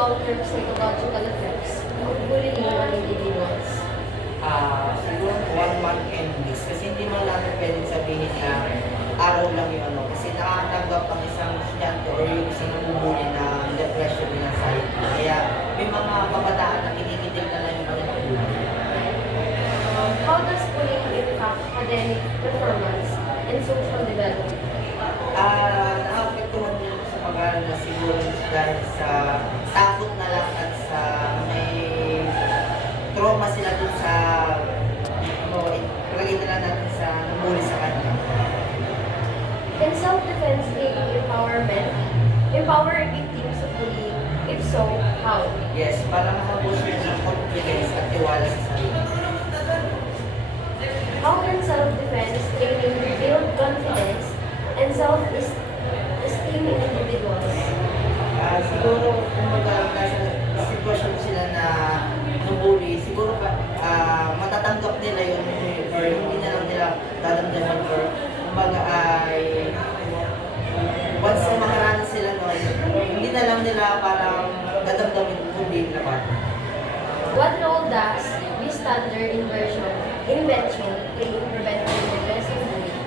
long-term psychological effects of bullying on individuals? Siguro 1 month and weeks. Kasi hindi mo natin pwedeng sabihin na araw lang yung ano. Kasi nakakatanggap ang isang estudyante or yung isang namumuli ng depression ng anxiety. Kaya may mga kabataan na kinikitig na lang yung kanilang buhay. How does bullying impact academic performance and social development? Naapektuhan nyo sa pag-aaral na siguro dahil sa takot na lang at sa may trauma sila dun sa palagay nila natin sa namuli sa kanya. Can self-defense aid empower victims of bullying? If so, how? Yes, para makabuso nyo ng confidence at tiwala sa sarili. How can self-defense training build confidence and self-esteem in individuals? Siguro kung nasa sitwasyon sila na nabully, siguro matatanggap nila yun or hindi na lang nila dadamdamin or kumbaga ay once na makaranas sila nun, hindi na lang nila parang dadamdamin kundi laban. What role does bystander invention play in preventing and addressing bullying?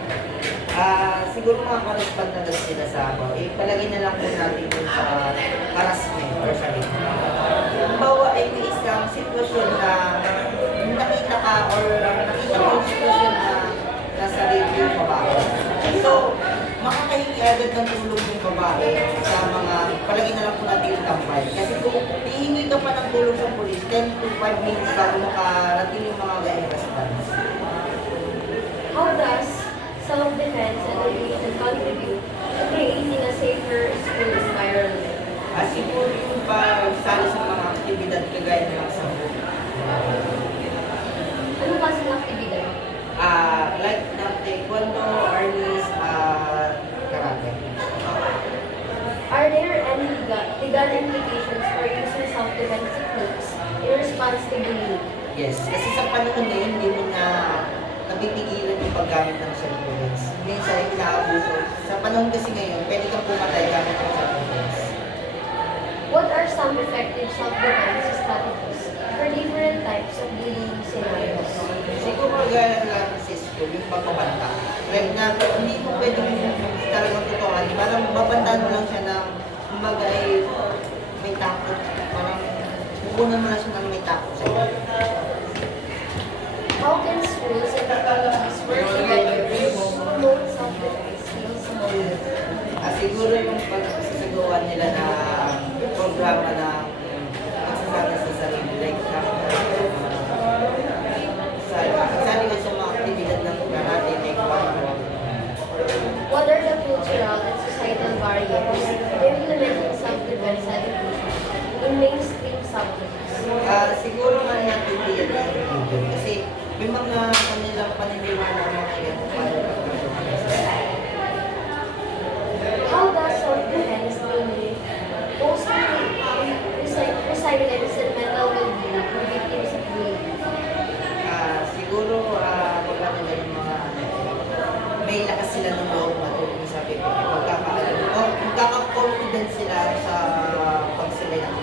Siguro makaka-respond na agad sila sa ako. Palagay na lang po natin yung sa harassment or sa rape. Halimbawa ay may isang sitwasyon na nakita ka or nakita mo yung sitwasyon na nasa rape yung babae. So, makakahingi agad ng tulong yung babae sa mga, palagay na lang po natin yung tambay. Kasi kung hihingi ka pa ng tulong sa police, 10 to 5 minutes bago makarating yung mga ganyan response. How does self-defense education contribute to creating a safer school environment? Siguro yung pagsali sa mga aktibidad kagaya ng sa Ano klaseng aktibidad? like ng taekwondo, arnis, karate. Are there any legal implications for using self-defense techniques in response to bullying? Yes, kasi sa panahon na yun, hindi mo na napipigilan yung paggamit ng self-defense. Minsan yung naabuso. Sa panahon kasi ngayon, pwede kang pumatay gamit ng self-defense. What are some effective self-defense strategies for different types of bullying scenarios? Siguro gaya lang sa school, yung pagbabanta. Like na, hindi mo pwedeng talagang tutukan. Parang babantaan mo lang siya ng kumbaga ay may takot. Parang pupunan mo lang siya ng may takot sa iyo. How can schools and communities work together to promote self-defense skills among youth? Siguro yung pagsasagawa nila na programa na pagsasabi sa sarili. Like, kasali ka sa mga aktibidad ng karate, taekwondo. What are the cultural and societal barriers to implementing self-defense education in mainstream subjects? Siguro nga natindihan ng video kasi may mga kanilang paniniwala ang mga yan kung paano How does self-defense training foster resilience and mental well-being for victims of bullying? siguro pag nila yung mga may lakas sila ng loob matulog sabi ko pagkakaalam o magkaka-confident sila sa pag sila ng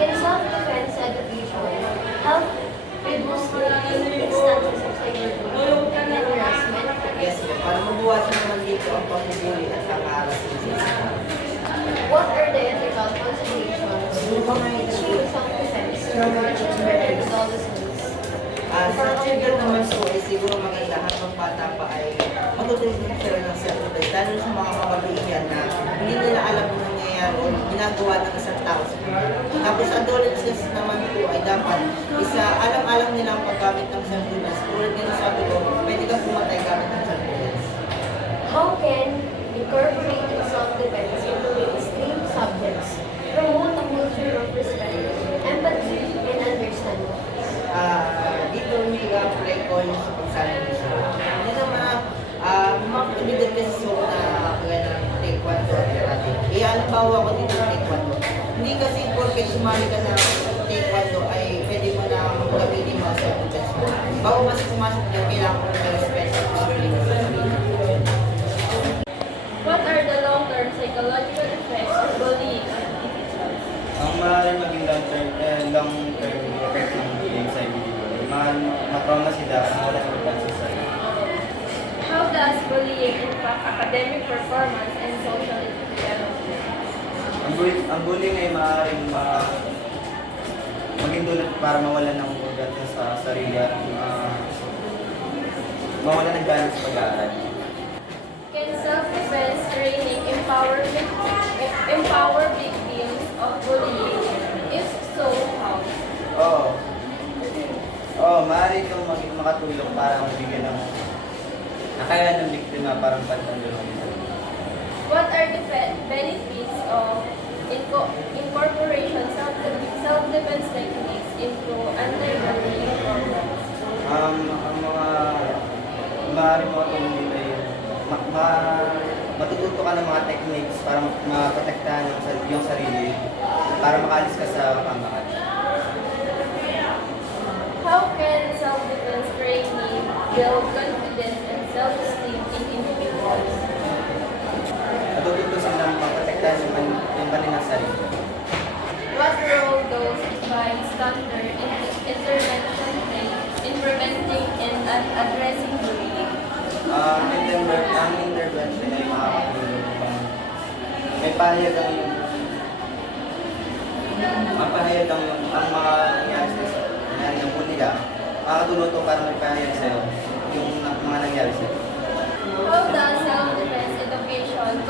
Can self-defense education help reduce instances of cyberbullying and harassment? yes para mabuwasan naman dito ang pamubuli at pang-harassment. What are the ethical considerations of teaching self-defense to children and adolescents? Sa children naman po, siguro maganda habang bata pa ay matutulog sila ng self-defense. Lalo sa mga kababaihan na hindi nila alam kung nangyayari o ginagawa ng isang tao sa kanila. Tapos adolescents naman po ay dapat alam-alam nila ang paggamit ng self-defense. Tulad din sabi ko, pwede kang pumatay gamit ng self-defense. How can incorporating self-defense into mainstream subjects promote a culture of respect, empathy, and understanding? Dito nag-apply ko yung sa pagsali siya. Hindi naman mga kaibigan kasi so na kagaya ng taekwondo at karate. Halimbawa ko dito ng taekwondo. Hindi kasi porket sumali ka na taekwondo ay pwede mo na gamitin mo sa self-defense mo. Bago mas pumasok niya, kailangan mo na respect at discipline sa sarili. What are the long-term psychological effects of bullying academic performance, and social development. Ang bullying ay maaaring maging dulot para mawalan ng ugat sa sarili at mawalan ng gana sa pag-aaral. Can self-defense training empower victims of bullying? If so, how? Oo. Oo, maaari itong makatulong para mabigyan ng nakayanan ng biktima parang pantandulong. What are the benefits of incorporation self-defense techniques into anti-bullying programs? Ang mga maaari mo itong dito yung matututo ka ng mga techniques para maprotektahan yung sarili para makalis ka sa pamakat. How can self-defense training build confidence and self-esteem in individuals? Matututo silang maprotektahan yung kanilang sarili. What role does bystander intervention play in preventing and addressing bullying? Ang intervention ay makakatulong kung may pahayagang ang mga nangyari ng bully ka, makakatulong ito para magpahayag sa'yo yung mga nangyari sa'yo. How does self-defense education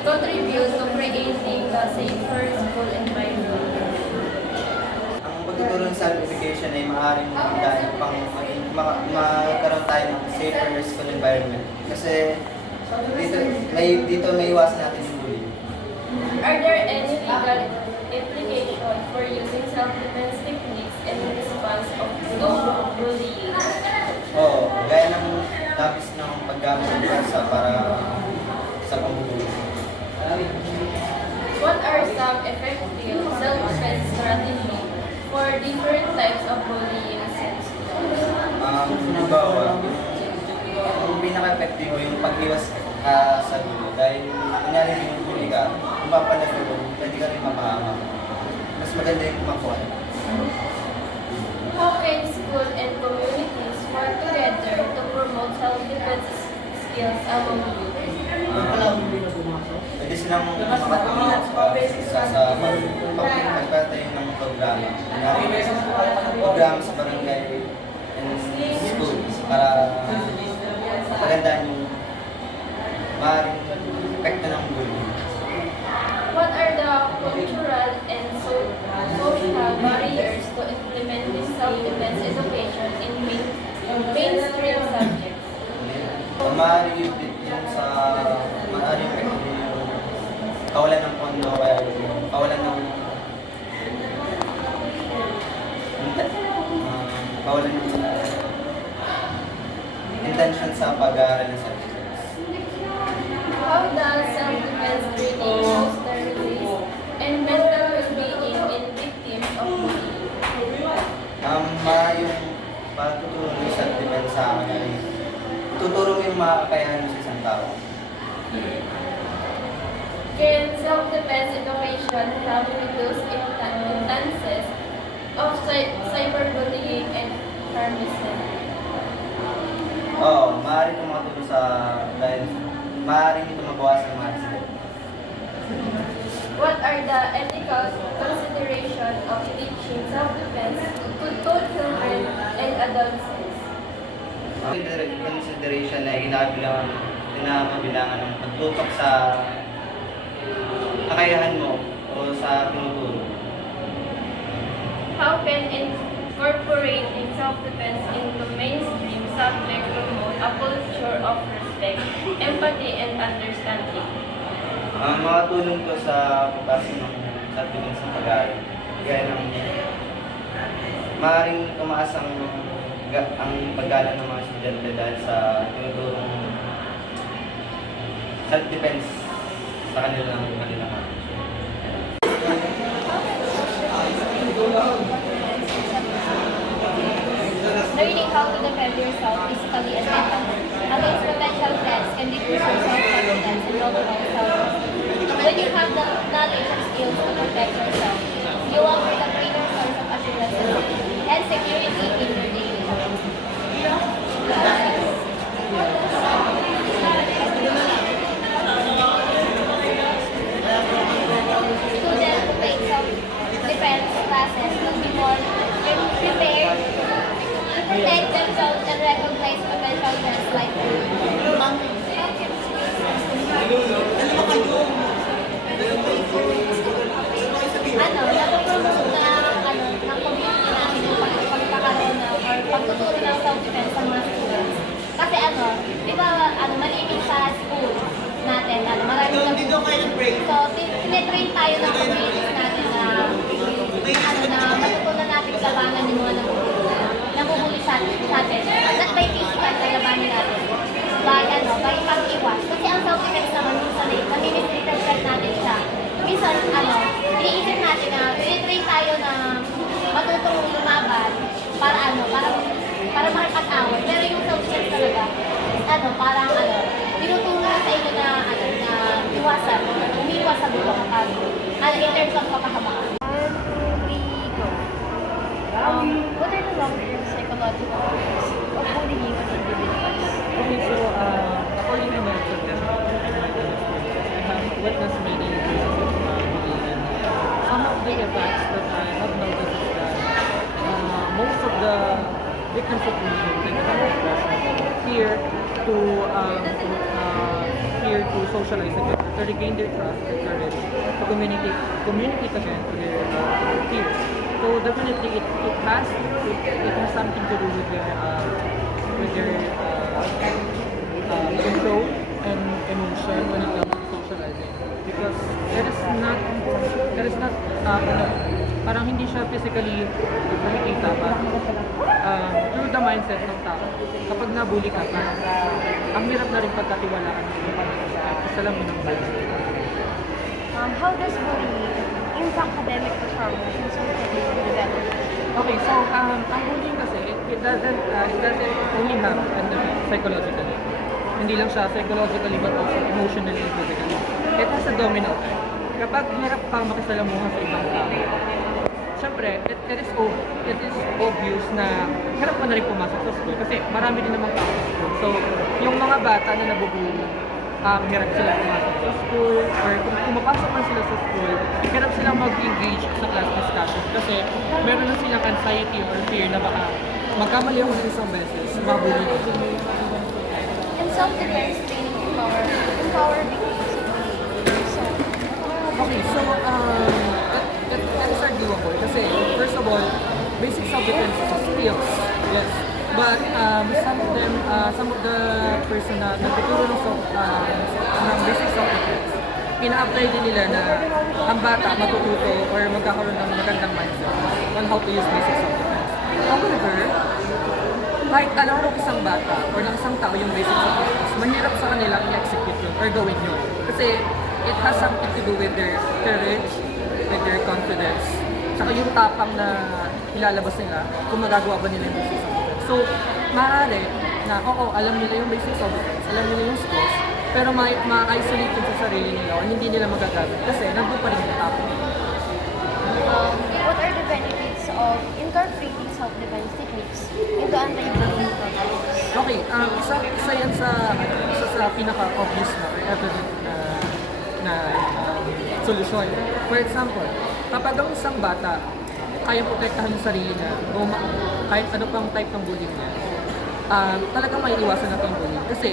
contribute to creating a safer school environment? Ang pagtuturo ng self-education ay maaaring magkaroon tayo ng safer school environment. Kasi dito may iwasan natin yung bullying. Are there any legal implications for using self-defense techniques in response to bullying? Oo, gaya ng tapis ng paggamit ng bansa para sa pambubulong. What are some effective self-defense strategies for different types of bullying since? Halimbawa, yung pinaka-epektibo yung pag-iwas sa gulo. Dahil kunyari yung huli ka, kung papalagulo, pwede ka rin mapahama. Mas maganda yung makuha. How can school and communities work together to promote self-defense skills among youth? Pwede silang makatulong sa pagpatayo ng programa. Programa sa barangay and school para pagandaan yung maaaring epekto ng bullying. What are the cultural and social barriers to implementing self-defense education in mainstream subjects? Maaaring epekto yung kawalan ng pondo kaya yung kawalan ng intention sa pag-aaral ng self-defense. How does self-defense training foster release and mental well-being in victims of bullying? Yung pagtuturo ng self-defense sa akin ay tuturo yung mga kakayahan sa isang tao. Can self-defense education help reduce instances of cyberbullying and harmlessness? Oo, maaaring ito makatulong dahil maaaring ito mabawasan ng mga accident. What are the ethical considerations of teaching self-defense to children and adolescents? Ang consideration na kinakabilangan ng pagtutok sa kakayahan mo o sa tinuturo. How can incorporating self-defense into mainstream subject promote a culture of respect, empathy, and understanding? Ang mga tulong ko sa pagpasok ng self-defense sa pag-aaral, gaya ng maaaring tumaas ang paggalang ng mga estudyante dahil sa tinuturong self-defense sa kanilang Learning how to defend yourself physically and mentally against potential threats can be boost your self-confidence and overall self-esteem. When you have the knowledge and skills to protect yourself, you will create a greater source of assurance and security in your daily life. di ba, malimit sa school natin, maraming so, tinetrain tayo ng communities natin na matutunan natin labanan yung mga nabubuli sa atin. Not by physical, na labanan natin. By pag-iwas. Kasi ang self-defense naman minsan nami-misinterpret natin siya. Minsan, iniisip natin na tinitrain tayo na matutong lumaban para makipag-away. Pero yung self-defense talaga, tinutulong sa inyo na iwasan, umiwas sa gulo kapag, in terms of kapahamakan. What are the long-term psychological effects of bullying on individuals? Okay, so according to my experience, I have witnessed many cases of bullying, and some of the effects that I have noticed is that most of the victims of bullying tend to have depression, fear to socialize again, to regain their trust, their courage, to communicate again to their peers. So definitely, it has something to do with their control and emotion when it comes to socializing, because there is not parang hindi siya physically nakikita pa through the mindset ng tao. Kapag nabully ka, ang hirap na rin pagkatiwalaan isa lang yun ang mindset. How does bullying impact academic performance and social development? Okay, so ang bullying kasi, it doesn't only have an effect psychologically. Hindi lang siya psychologically but also emotionally and physically. It has a domino effect. Kapag hirap kang makisalamuha sa ibang tao, syempre, it is obvious na hirap ka na rin pumasok sa school kasi marami din namang tao sa school. So, yung mga bata na nabubully, hirap sila pumasok sa school, or kung pumapasok man sila sa school, hirap silang mag-engage sa class discussion kasi meron na silang anxiety or fear na baka magkamali ako ng isang beses, mabully ko. And self-defense training empower victims of bullying. So, Okay, so that is arguable kasi first of all, basic self-defense is skills, yes. But some of the person na nagtuturo ng basic self-defense, ina-apply din nila na ang bata matututo or magkakaroon ng magandang mindset on how to use basic self-defense. However, kahit alam ng isang bata or ng isang tao yung basic self-defense, mahirap sa kanila i-execute yun or gawin yun. Kasi it has something to do with their courage, with their confidence, saka yung tapang na ilalabas nila kung magagawa ba nila yung basic self-defense. So, maaari na, alam nila yung basic self-defense, alam nila yung skills, pero ma-isolate yun sa sarili nila o hindi nila magagamit kasi nandun pa rin yung tapang. what are the benefits of incorporating self-defense techniques into anti-bullying programs? Okay, isa yan sa pinaka-obvious na or evident na solusyon. For example, kapag ang isang bata kaya protektahan yung sarili niya o kahit ano pang type ng bullying niya, talagang maiiwasan natin yung bullying. Kasi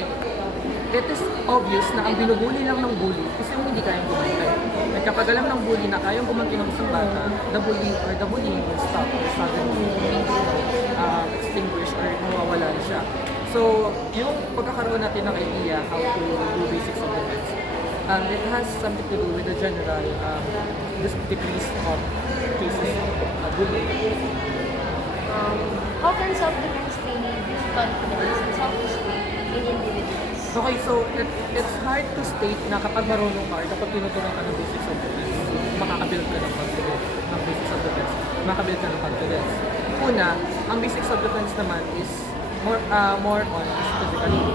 it is obvious na ang binubully lang ng bully is yung hindi kayang gumanti. At kapag alam ng bully na kayang gumanti ng isang bata, the bullying will stop or suddenly extinguish or mawawala na siya. So, yung pagkakaroon natin ng idea how to do basic self-defense, it has something to do with the general decrease of cases of bullying. How can self-defense training boost confidence and self-esteem in individuals? Okay, so it's hard to state na kapag marunong ka or kapag tinuturuan ka ng basic self-defense, makakabuild ka ng confidence, makabuild ka ng confidence. Una, ang basic self-defense naman is more on physically.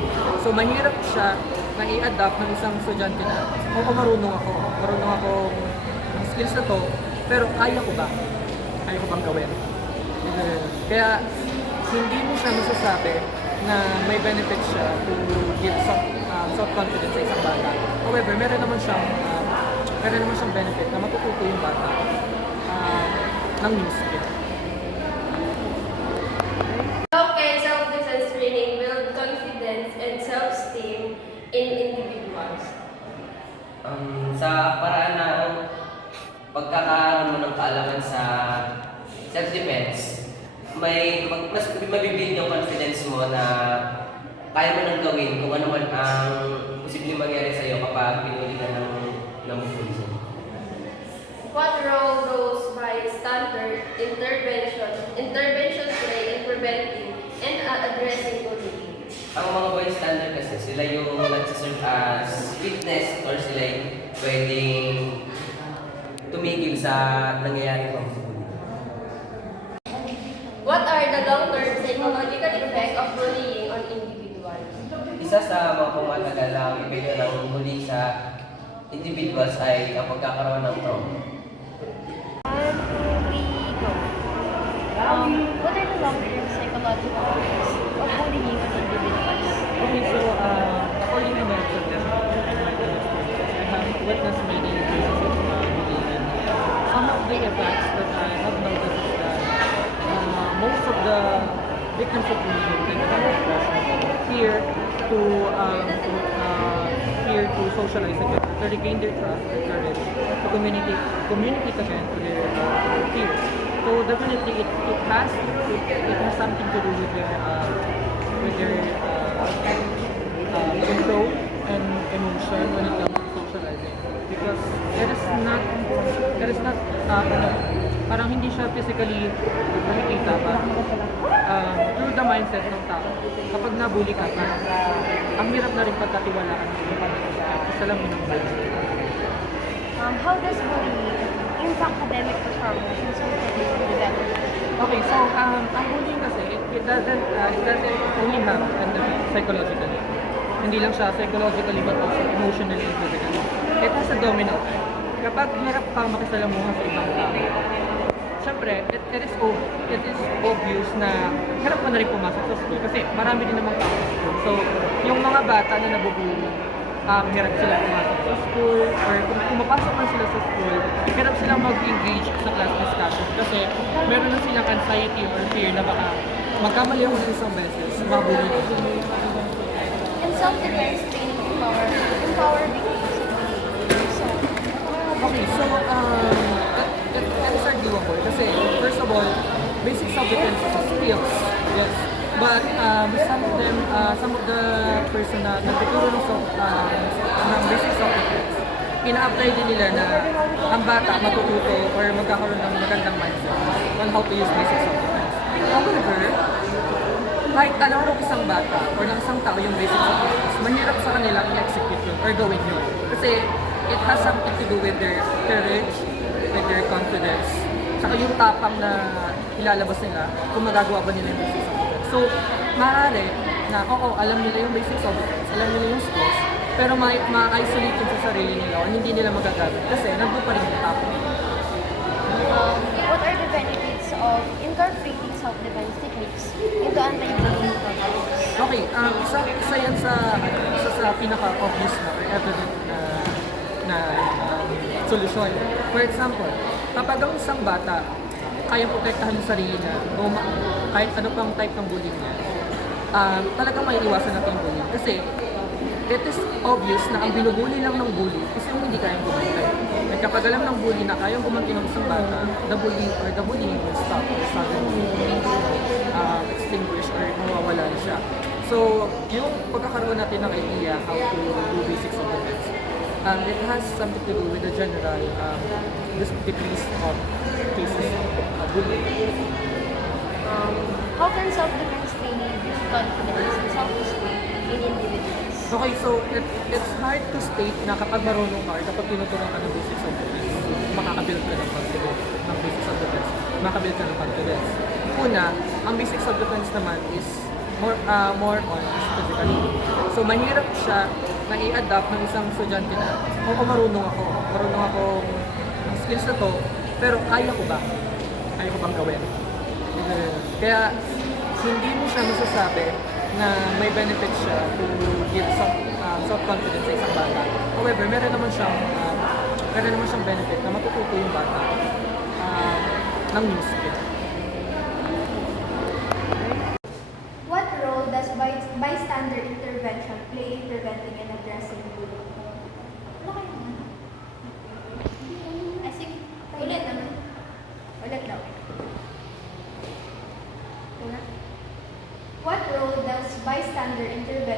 So, mahirap siya na i-adapt ng isang estudyante na, marunong ako ng skills na to, pero kaya ko bang gawin? Kaya, hindi mo siya masasabi na may benefit siya to give self-confidence sa isang bata. However, meron naman siyang benefit na matututo yung bata ng new skill. How can self-defense training build confidence and self-esteem in individuals? Sa paraan na pagkakaroon mo ng kaalaman sa self-defense, mas mabibuild yung confidence mo na kaya mo nang gawin kung ano man ang posibleng mangyari sa'yo kapag pinuli ka ng bully. What role does bystander intervention play in preventing and addressing bullying? Ang mga bystander kasi, sila yung nagsiserve as witness or sila yung pwedeng tumigil sa nangyayari pang bullying. What are the long-term psychological effects of bullying on individuals? Isa sa mga pumatagal epekto ng bullying sa individuals ay ang pagkakaroon ng trauma. What are the long-term psychological effects of bullying on individuals? Okay, so according to my suggestion, I have witnessed many cases of bullying, and some of the effects that I have noticed is that most of the victims of bullying tend to have fear to socialize again, to regain their trust, their courage, to communicate again to their peers. So definitely it has something to do with their control and emotion when it comes to socializing, because there is not parang hindi siya physically nakikita pa through the mindset ng tao. Kapag nabully ka, ang hirap na rin pagkatiwalaan sa lamin ng mindset. How does bullying impact academic performance and social development? Okay, so ang bullying kasi, it doesn't only have an effect psychologically. Hindi lang siya psychologically but also emotionally and physically. It has a domino effect. Kapag hirap ka makisalamuha sa ibang tao, syempre, it is obvious na hirap ka na rin pumasok sa school kasi marami din namang tao sa school. So, yung mga bata na nabubully, hirap sila pumasok sa school, or kung pumapasok man sila sa school, hirap silang mag-engage sa class discussion kasi meron na silang anxiety or fear na baka magkamali ako ng isang beses, mabully ko. And self-defense training empower victims of bullying. So, Okay, so that is arguable kasi first of all, basic self-defense is skills, yes. But some of the person na nagtuturo ng basic self-defense, ina-apply din nila na ang bata matututo or magkakaroon ng magandang mindset on how to use basic self-defense. However, kahit alam ng isang bata or ng isang tao yung basic self-defense, mahirap sa kanila i-execute yun or gawin yun. Kasi it has something to do with their courage, with their confidence, saka yung tapang na ilalabas nila kung magagawa ba nila yung basic self-defense. So, maaari na, oo, alam nila yung basic self-defense, alam nila yung skills, pero ma-isolate yun sa sarili nila o hindi nila magagamit kasi nandun pa rin yung tapang. what are the benefits of incorporating self-defense techniques into anti-bullying programs? Okay, isa yan sa pinaka-obvious na or evident na solusyon. For example, kapag ang isang bata kayang protektahan yung sarili niya o kahit ano pang type ng bullying niya, talagang may iwasan natin yung bullying. Kasi it is obvious na ang binubully lang ng bully is yung hindi kayang gumanti. At kapag alam ng bully na kayang gumanti ng isang bata, the bullying will stop or suddenly extinguish or mawawala na siya. So, yung pagkakaroon natin ng idea how to do basic self-defense, it has something to do with the general decrease of cases of bullying. How can self-defense training boost confidence and self-esteem in individuals? Okay, so it's hard to state na kapag marunong ka or kapag tinuturuan ka ng basic self-defense, makakabuild ka ng confidence, makakabuild ka ng confidence. Una, ang basic self-defense naman is more on physically. So, mahirap siya na i-adapt ng isang estudyante na, oo, marunong ako ang skills na to, pero kaya ko ba? Kaya ko bang gawin? Kaya, hindi mo siya masasabi na may benefit siya to give some self-confidence sa isang bata. However, meron naman siyang benefit na matututo yung bata ng new skill. What role does bystander intervention play in preventing and addressing bullying? Ay, sige. Ulit naman. Ulit daw. Una. What role does bystander intervention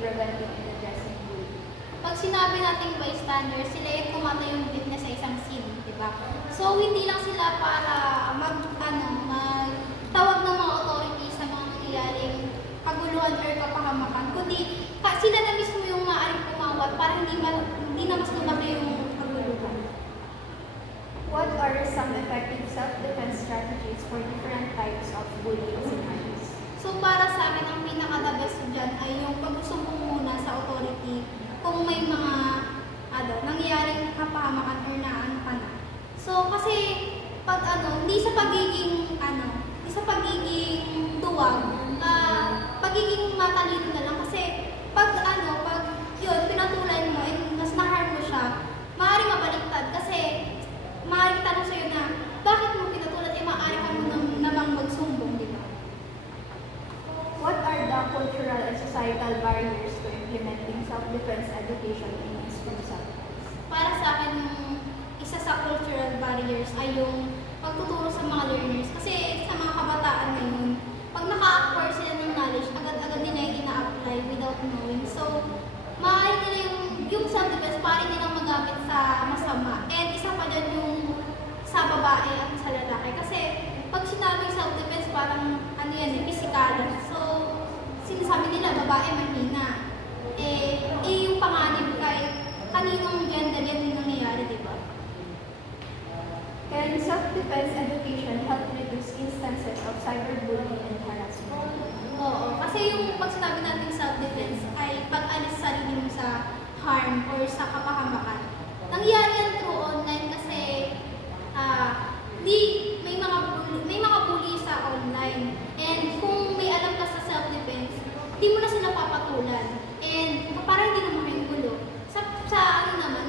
preventing and addressing bullying? Pag sinabi nating bystander, sila yung tumatayong witness sa isang scene, di ba? So, hindi lang sila para magtawag ng mga authorities sa mga nangyayaring kaguluhan or kapahamakan, kundi sila na mismo yung maaaring kumawat para hindi na mas lumaki yung kaguluhan. What are some effective self-defense strategies for different types of bullying scenarios? So, para sa akin, ang pinaka-the best dyan ay yung pagsusumbong muna sa authority kung may mga nangyayaring kapahamakan or naano ka na. So, kasi pag hindi sa pagiging duwag, pagiging matalino na lang kasi pag yun, pinatulan mo and mas na-harm mo siya, maaaring mabaliktad kasi maaaring tanong sa'yo na bakit mo pinatulan, maaari ka mo namang magsumbong, di ba? What are the cultural and societal barriers to implementing self-defense education in school settings? Para sa akin, yung isa sa cultural barriers ay yung pagtuturo sa mga learners. Kasi sa mga kabataan ngayon, pag naka-acquire sila ng knowledge, agad-agad nila yung ina-apply without knowing. So, maaari nila yung self-defense, maaari nilang magamit sa masama. And isa pa dyan yung sa babae at sa lalaki. Kasi pag sinabing self-defense, parang physical. So, sinasabi nila, babae mahina. Yung panganib kay kaninong gender yan yung nangyayari, di ba? Can self-defense education help reduce instances of cyberbullying and harassment? Oo, kasi yung pag sinabi natin self-defense ay pag-alis sarili mo sa harm or sa kapahamakan. Nangyari yan through online kasi may mga bully sa online. And kung may alam ka sa self-defense, hindi mo na sila papatulan. And para hindi naman yung gulo.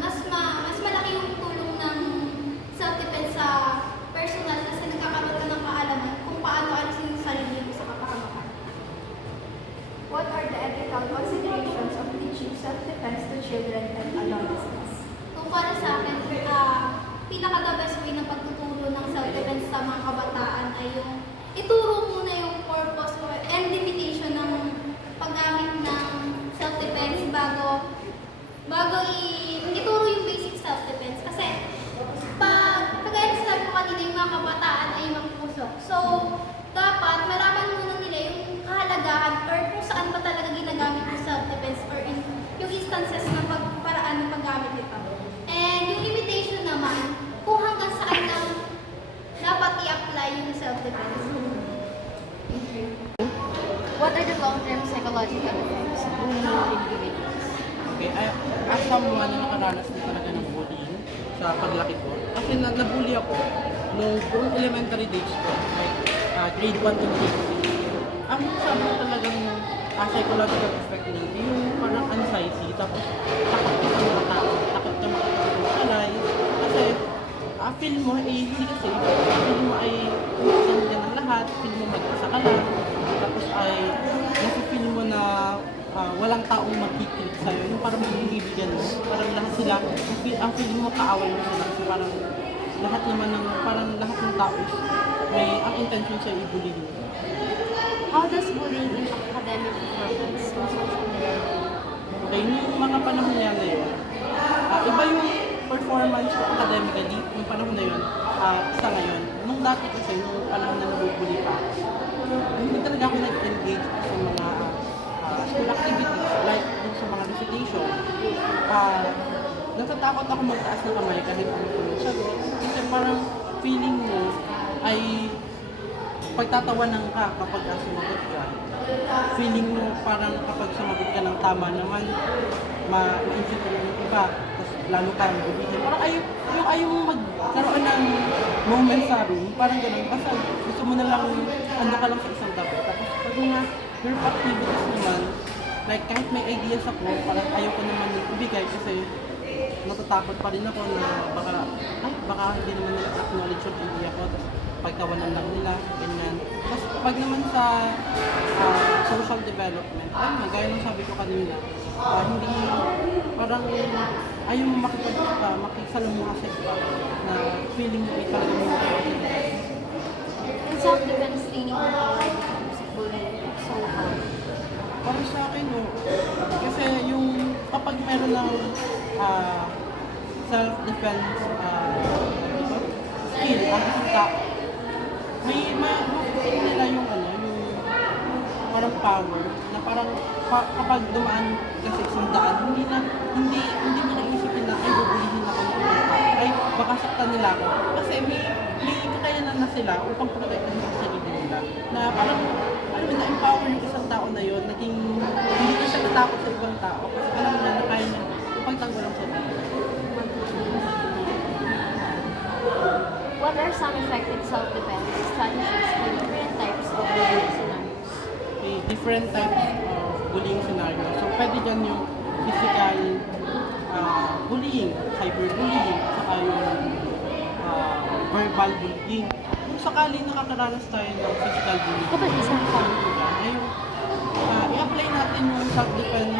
Mas malaki yung tulong ng self-defense sa personal kasi nagkakaroon ka ng kaalaman kung paano alisin yung sarili mo sa kapahamakan. What are the ethical considerations of teaching self-defense to children and adolescents? So para sa akin, pinaka-the best way ng pagtuturo ng self-defense sa mga kabataan ay yung ituro muna yung purpose and limitation ng paggamit ng self-defense bago ituro yung basic self-defense. Kasi kagaya na sinabi ko kanina, yung mga kabataan ay magpusok. So, dapat malaman muna nila yung kahalagahan or kung saan ba talaga ginagamit yung self-defense or yung instances na paraan ng paggamit nito. And yung limitation naman, kung hanggang saan lang dapat i-apply yung self-defense. What are the long-term psychological effects of bullying in individuals? Okay, as someone na nakaranas din talaga ng bullying sa paglaki ko, kasi nabully ako nung buong elementary days ko, like grade 1 to grade 3. Ang sabi ko talagang psychological effect niya, yung parang anxiety, tapos takot ka sa mga tao, takot ka makapag-socialize, kasi feel mo hindi ka safe, feel mo ay umisan ka ng lahat, feel mo mag-isa ka lang, tapos ay nasa-feel mo na walang taong magkiklik sa'yo, yung parang magbibigyan mo, parang lahat sila, ang feel mo kaaway mo sila, kasi parang lahat naman ng, parang lahat ng tao may ang intention sa'yo i-bully mo. How does bullying impact academic performance in social media? Okay, yung mga panahon na yun, iba yung performance ko academically, yung panahon na yun, sa ngayon. Nung dati kasi, nung panahon na nabubuli pa, hindi talaga ako nag-engage sa mga school activities, like dun sa mga recitation. Natatakot ako magtaas ng kamay kahit ano ko yung sagot. Kasi parang feeling mo ay pagtatawanan ka kapag sumagot ka. Feeling mo parang kapag sumagot ka ng tama naman, ma-insip ka ng iba, tapos lalo kang bubihin. Parang ayaw mo magkaroon ng moment sa room, parang ganun. Basta gusto mo na lang, ano ka lang sa isang tabi. Tapos pag mga group activities naman, like kahit may ideas ako, parang ayaw ko naman ibigay kasi natatakot pa rin ako na baka hindi naman nila acknowledge yung idea ko. Tapos pagkawalan lang nila, ganyan. Tapos pag naman sa social development, gaya ng sabi ko kanina, hindi, parang ayaw mo makikisalamuha sa iba na feeling mo talaga mo In self-defense training, music bullying, so Para sa akin, no. Kasi yung kapag meron ng self-defense skill ang isang tao, may ma-feel nila yung parang power na parang kapag dumaan kasi isang daan, hindi mo naisipin na ay bubulihin ako ng mga tao, ay baka saktan nila ako. Kasi may kakayanan na sila upang protektahan yung sarili nila. Na parang na-empower yung isang tao na yun, hindi na siya natakot sa ibang tao kasi alam niya na kaya niya ipagtanggol ang sarili. What are some effective self-defense strategies for different types of bullying scenarios? Okay, different types of bullying scenario. So, pwede dyan yung physical bullying, cyberbullying, saka yung verbal bullying. Kung sakaling nakakaranas tayo ng physical bullying, i-apply natin yung self-defense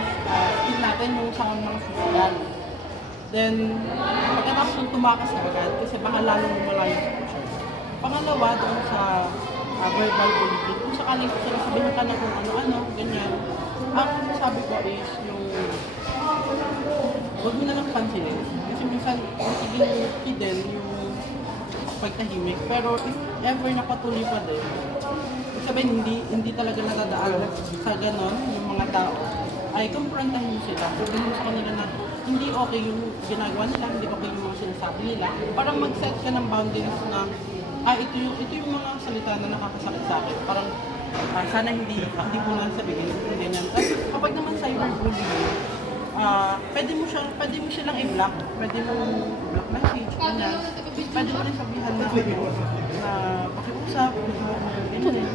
skill natin yung sa mga physical. Then, pagkatapos yung tumakas na agad, kasi baka lalong lumala yung sitwasyon. Pangalawa, doon sa verbal bullying, kung sakaling sinasabihan ka na kung ano-ano, ganyan, ang sabi ko is yung huwag mo na lang pansinin. Kasi minsan, magiging hidden yung pagtahimik. Pero if ever napatuloy pa din, sabihin hindi talaga nadadaan sa ganon yung mga tao, ay kumprontahin mo sila. Sabihin mo sa kanila na hindi okay yung ginagawa nila, hindi okay yung mga sinasabi nila. Parang mag-set ka ng boundaries na ito yung mga salita na nakakasakit sa akin. Parang sana hindi mo lang sabihin, ganyan. At kapag naman cyberbullying, pwede mo silang i-block. Pwede mo block message, ganyan. Pwede mo rin sabihan na pakiusap, ganyan.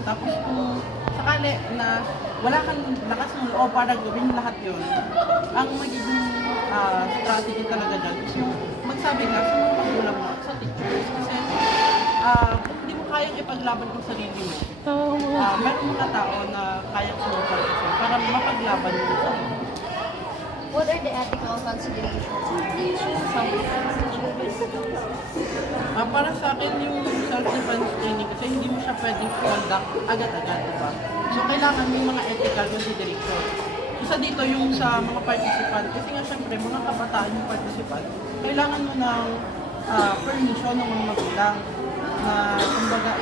Tapos kung sakali na wala kang lakas ng loob para gawin lahat yun, ang magiging strategy talaga dyan is yung magsabi ka sa mga magulang mo, sa teachers. Kasi kung hindi mo kayang ipaglaban kung sarili mo, meron mga tao na kayang sumupal para mapaglaban mo sa sarili mo. What are the ethical considerations of teaching self-defense to children? Para sa akin, yung self-defense training, kasi hindi mo siya pwedeng conduct agad-agad, diba? So, kailangan may mga ethical consideration. Isa dito yung sa mga participant, kasi nga syempre, mga kabataan yung participant, kailangan mo ng permission ng mga magulang na, kumbaga,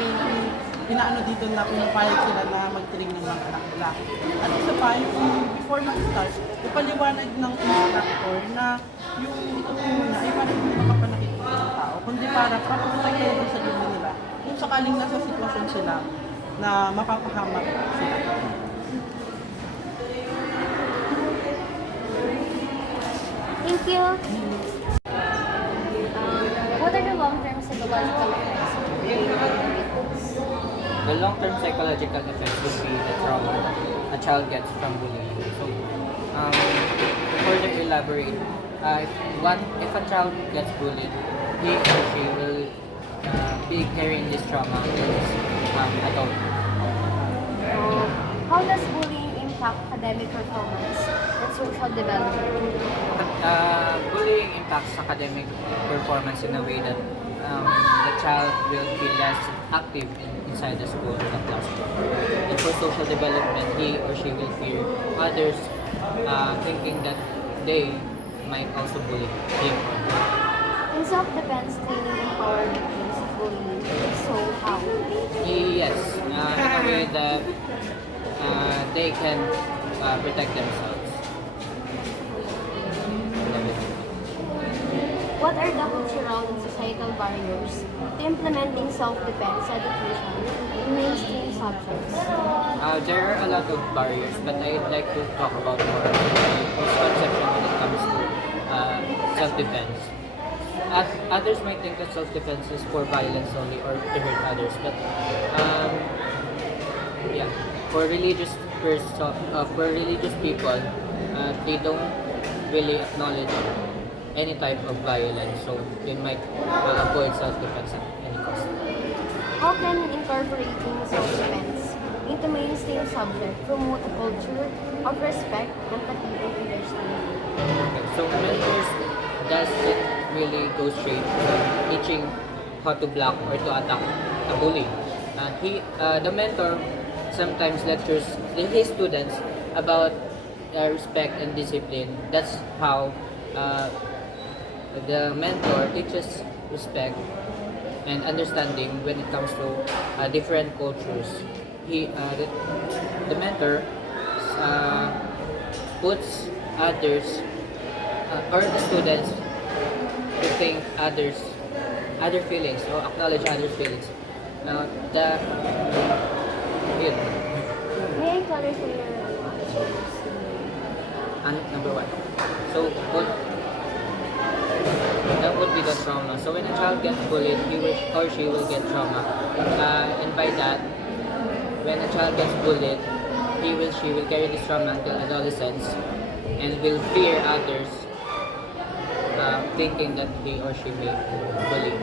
inaano dito na pinapayag sila na mag-train ng mga anak nila. At isa pa, yung before mag-start, ipaliwanag ng instructor na yung ituturo niya ay para hindi makapanakit ng tao, kundi para protektahan sa sarili nila kung sakaling nasa sitwasyon sila na mapapahamak sila. Thank you. What are the long-term psychological effects of bullying? The long-term psychological effects would be the trauma a child gets from bullying. So, to further elaborate, if a child gets bullied, he or she will be carrying this trauma in his adult. How does bullying impact academic performance and social development? Bullying impacts academic performance in a way that the child will be less active inside the school or the classroom. And for social development, he or she will fear others thinking that they might also bully him or her. In self-defense training empower victims of bullying, so how? Yes, in a way that they can protect themselves. What are the cultural and societal barriers to implementing self-defense education in mainstream subjects? There are a lot of barriers, but I'd like to talk about more of the misconception when it comes to self-defense. Others might think that self-defense is for violence only or to hurt others, but for religious people, they don't really acknowledge any type of violence, so they might avoid self-defense at any cost. How can incorporating self-defense into mainstream subject promote a culture of respect, empathy, and understanding? Okay, so mentors doesn't really go straight from teaching how to block or to attack a bully. The mentor's sometimes lectures his students about respect and discipline. That's how the mentor teaches respect and understanding when it comes to different cultures. The mentor puts others or the students to think other feelings or acknowledge others' feelings. Yun. May I clarify your And number one. So that would be the trauma. So when a child gets bullied, he will or she will get trauma. And by that, when a child gets bullied, she will carry this trauma until adolescence and will fear others, thinking that he or she may bully.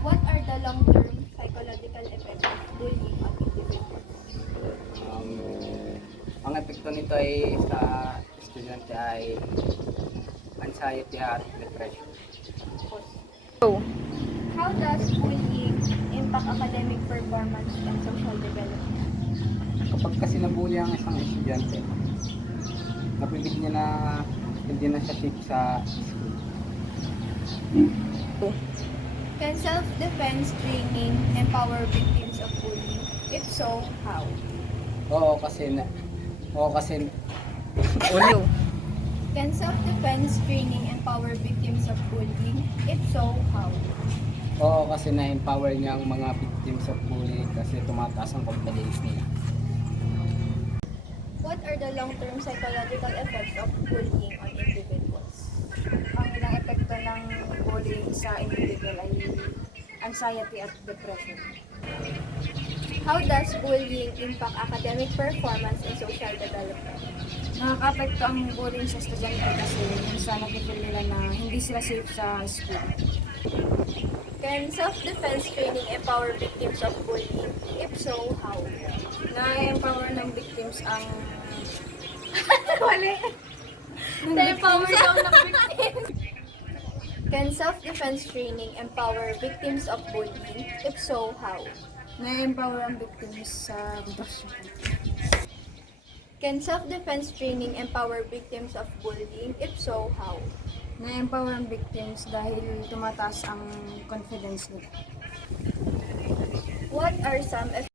What are the long-term psychological effects of bullying on individuals? Ang epekto nito ay sa estudyante ay anxiety at depression. How does bullying impact academic performance and social development? Kapag kasi nabully ang isang estudyante, napilit niya na hindi na siya safe sa school. Can self-defense training empower victims of bullying? If so, how? Oo kasi Can self-defense training empower victims of bullying? If so, how? na-empower niya ang mga victims of bullying kasi tumataas ang confidence nila. What are the long-term psychological effects of bullying on individuals? Ang ilang epekto ng bullying sa individual ay anxiety at depression. How does bullying impact academic performance and social development? Nakaka-apekto ang bullying sa estudyante kasi minsan nakikita nila na hindi sila safe sa school. Can self-defense training empower victims of bullying? If so, how? Na-empower ng victims ang Na-empower daw ng victims. Can self-defense training empower victims of bullying? If so, how? na-empower ang victims sa reduction. Can self-defense training empower victims of bullying? If so, how? Na-empower ang victims dahil tumataas ang confidence nila. What are some